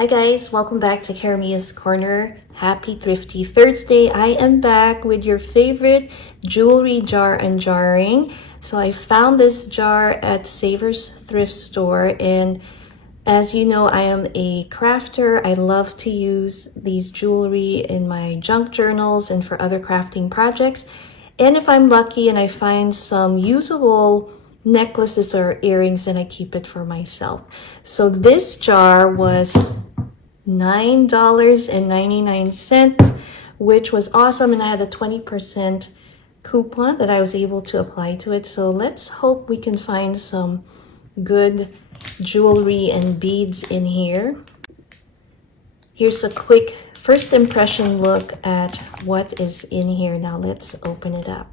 Hi guys, welcome back to Cara's Corner. Happy Thrifty Thursday. I am back with your favorite jewelry jar unjarring. So I found this jar at Savers thrift store, and as you know, I am a crafter. I love to use these jewelry in my junk journals and for other crafting projects. And if I'm lucky and I find some usable necklaces or earrings, then I keep it for myself. So this jar was $9.99, which was awesome, and I had a 20% coupon that I was able to apply to it. So let's hope we can find some good jewelry and beads in here. Here's a quick first impression look at what is in here. Now let's open it up.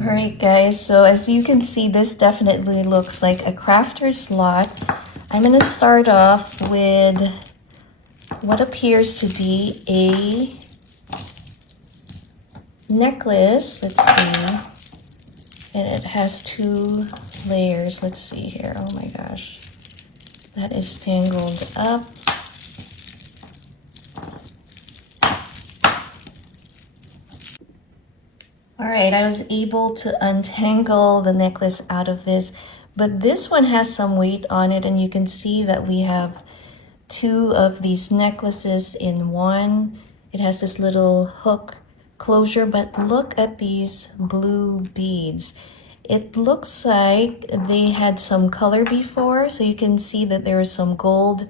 Alright guys, so as you can see, this definitely looks like a crafter's lot. I'm going to start off with what appears to be a necklace. Let's see. And it has two layers. Let's see here. Oh my gosh. That is tangled up. Alright, I was able to untangle the necklace out of this, but this one has some weight on it, and you can see that we have two of these necklaces in one. It has this little hook closure, but look at these blue beads. It looks like they had some color before, so you can see that there is some gold,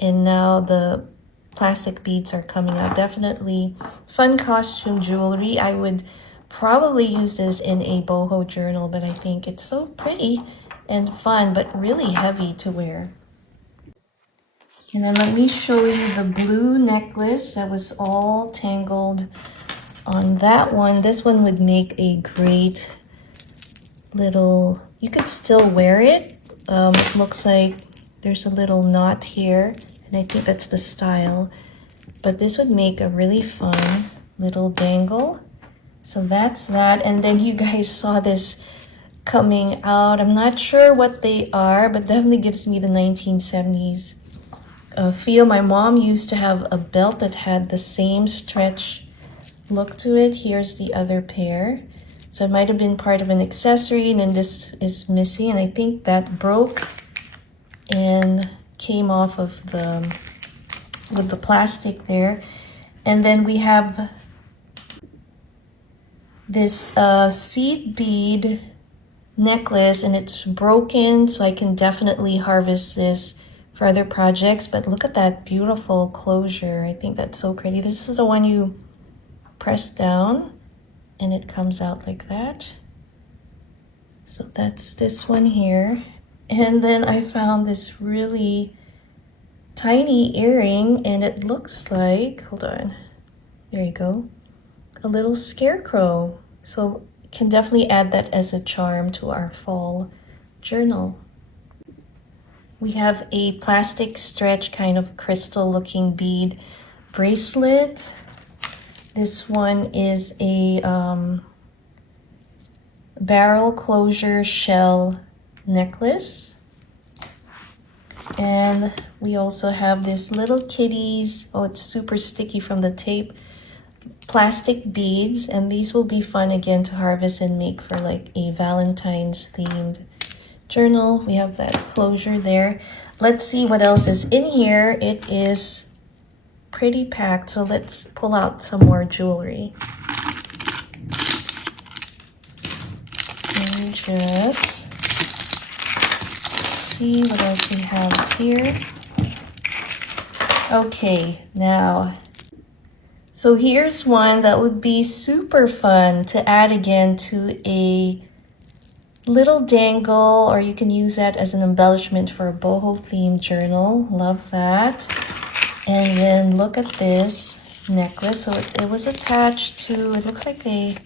and now the plastic beads are coming out. Definitely fun costume jewelry. I would probably use this in a boho journal, but I think it's so pretty and fun, but really heavy to wear. And then let me show you the blue necklace that was all tangled on that one. This one would make a great little, you could still wear it. It looks like there's a little knot here, and I think that's the style, but this would make a really fun little dangle. So that's that. And then you guys saw this coming out. I'm not sure what they are, but definitely gives me the 1970s feel. My mom used to have a belt that had the same stretch look to it. Here's the other pair. So it might have been part of an accessory, and then this is missing. And I think that broke and came off of with the plastic there. And then we have this seed bead necklace, and it's broken, so I can definitely harvest this for other projects. But look at that beautiful closure. I think that's so pretty. This is the one you press down and it comes out like that. So that's this one here. And then I found this really tiny earring, and it looks like, hold on, there you go, a little scarecrow. So can definitely add that as a charm to our fall journal. We have a plastic stretch kind of crystal looking bead bracelet. This one is a barrel closure shell necklace. And we also have this little kitties. Oh, it's super sticky from the tape. Plastic beads, and these will be fun again to harvest and make for like a Valentine's themed journal. We have that closure there. Let's see what else is in here. It is pretty packed, so let's pull out some more jewelry. And just see what else we have here. Okay, now, so here's one that would be super fun to add again to a little dangle, or you can use that as an embellishment for a boho themed journal. Love that. And then look at this. necklace. So it was attached to, it looks like a,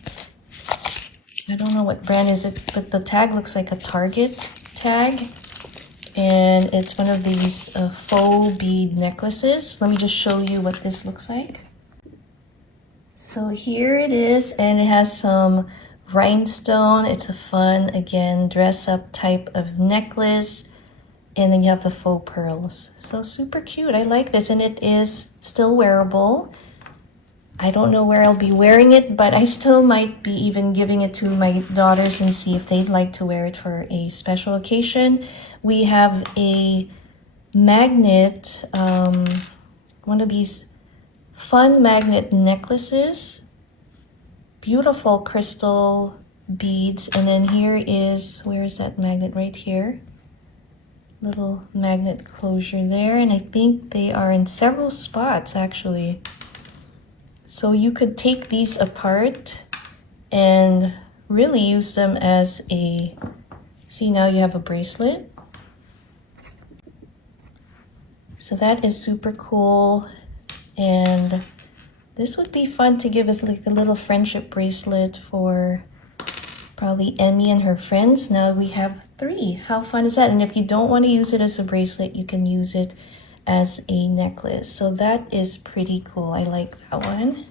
I don't know what brand is it, but the tag looks like a Target tag. And it's one of these faux bead necklaces. Let me just show you what this looks like. So here it is, and it has some rhinestone. It's a fun, again, dress-up type of necklace. And then you have the faux pearls. So super cute. I like this, and it is still wearable. I don't know where I'll be wearing it, but I still might be even giving it to my daughters and see if they'd like to wear it for a special occasion. We have a magnet, one of these fun magnet necklaces, beautiful crystal beads, and then here is, where is that magnet? Right here. Little magnet closure there, and I think they are in several spots actually. So you could take these apart and really use them as a, see, now you have a bracelet. So that is super cool, and this would be fun to give as like a little friendship bracelet for probably Emmy and her friends. Now we have 3. How fun is that? And if you don't want to use it as a bracelet, you can use it as a necklace. So that is pretty cool. I like that one.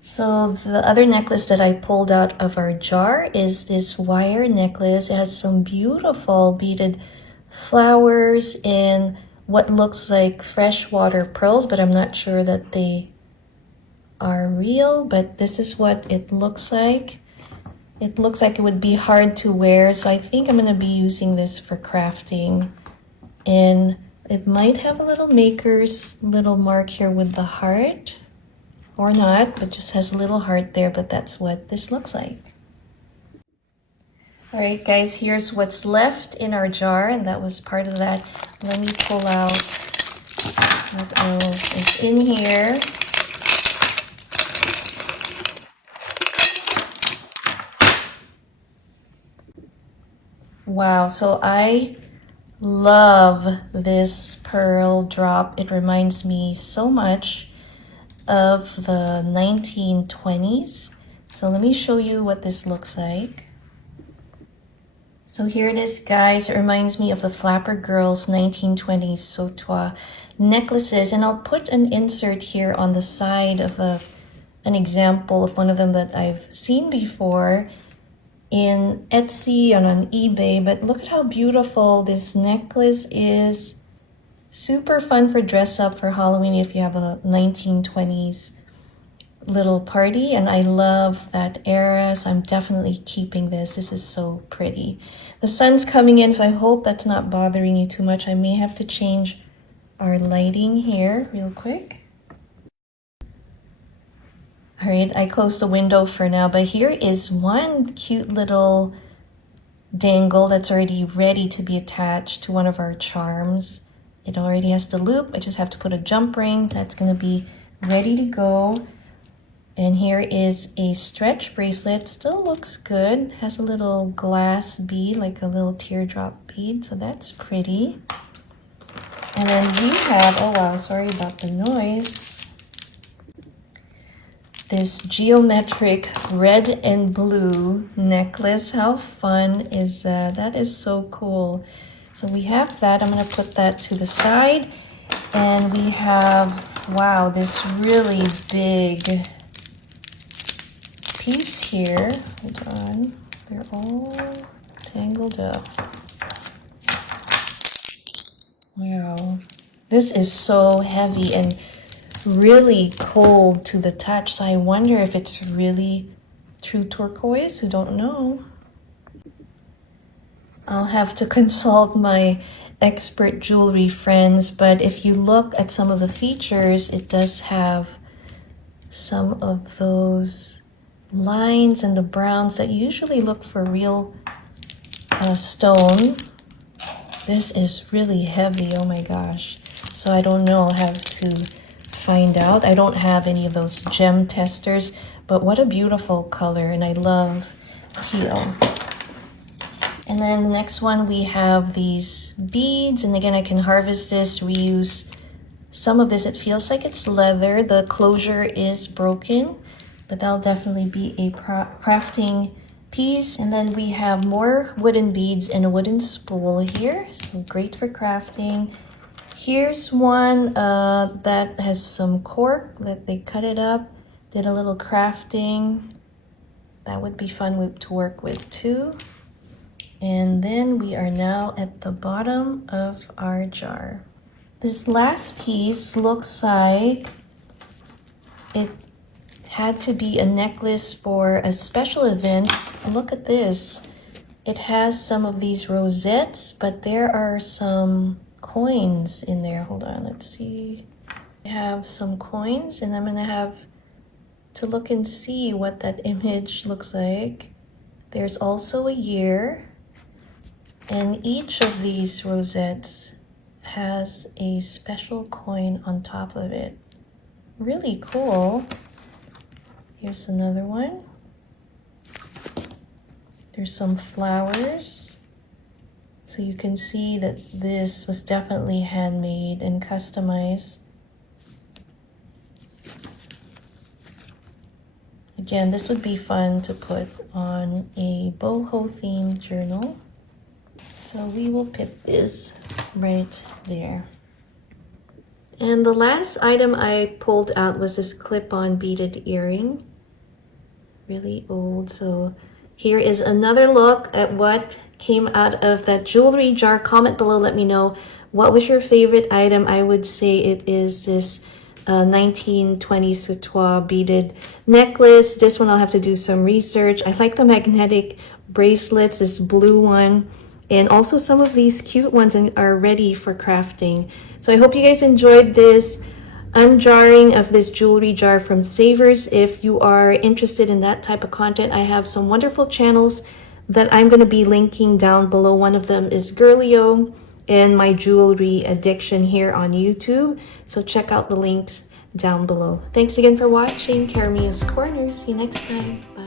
So the other necklace that I pulled out of our jar is this wire necklace. It has some beautiful beaded flowers and what looks like freshwater pearls, but I'm not sure that they are real, but this is what it looks like. It looks like it would be hard to wear, so I think I'm going to be using this for crafting. And it might have a little maker's little mark here with the heart, or not, but just has a little heart there, but that's what this looks like. All right, guys, here's what's left in our jar, and that was part of that. Let me pull out what else is in here. Wow, so I love this pearl drop. It reminds me so much of the 1920s. So let me show you what this looks like. So here it is, guys. It reminds me of the Flapper Girls 1920s sautoir necklaces, and I'll put an insert here on the side of an example of one of them that I've seen before in Etsy and on eBay. But look at how beautiful this necklace is. Super fun for dress up for Halloween if you have a 1920s little party, and I love that era, so I'm definitely keeping this. This is so pretty. The sun's coming in, so I hope that's not bothering you too much. I may have to change our lighting here real quick. All right, I closed the window for now, but here is one cute little dangle that's already ready to be attached to one of our charms. It already has the loop. I just have to put a jump ring. That's going to be ready to go. And here is a stretch bracelet. Still looks good. Has a little glass bead, like a little teardrop bead. So that's pretty. And then we have, oh wow, sorry about the noise. This geometric red and blue necklace. How fun is that? That is so cool. So we have that. I'm going to put that to the side. And we have, wow, this really big piece here. Hold on. They're all tangled up. Wow. This is so heavy and really cold to the touch. So I wonder if it's really true turquoise. I don't know. I'll have to consult my expert jewelry friends, but if you look at some of the features, it does have some of those lines and the browns that you usually look for real stone. This is really heavy, oh my gosh. So I don't know, I'll have to find out. I don't have any of those gem testers, but what a beautiful color, and I love teal. And then the next one, we have these beads, and again, I can harvest this, reuse Some of this, it feels like it's leather. The closure is broken, but that'll definitely be a crafting piece. And then we have more wooden beads and a wooden spool here. So great for crafting. Here's one that has some cork that they cut it up, did a little crafting. That would be fun to work with too. And then we are now at the bottom of our jar. This last piece looks like it had to be a necklace for a special event. Look at this. It has some of these rosettes, but there are some coins in there. Hold on, let's see. I have some coins, and I'm gonna have to look and see what that image looks like. There's also a year, and each of these rosettes has a special coin on top of it. Really cool. Here's another one. There's some flowers. So you can see that this was definitely handmade and customized. Again, this would be fun to put on a boho themed journal. So we will put this right there. And the last item I pulled out was this clip-on beaded earring. Really old. So here is another look at what came out of that jewelry jar. Comment below, let me know what was your favorite item. I would say it is this 1920 Sautoir beaded necklace. This one I'll have to do some research. I like the magnetic bracelets, this blue one, and also some of these cute ones are ready for crafting. So I hope you guys enjoyed this unjarring of this jewelry jar from Savers. If you are interested in that type of content, I have some wonderful channels that I'm going to be linking down below. One of them is Girlio and my jewelry addiction here on YouTube. So check out the links down below. Thanks again for watching Cara Corner. See you next time. Bye.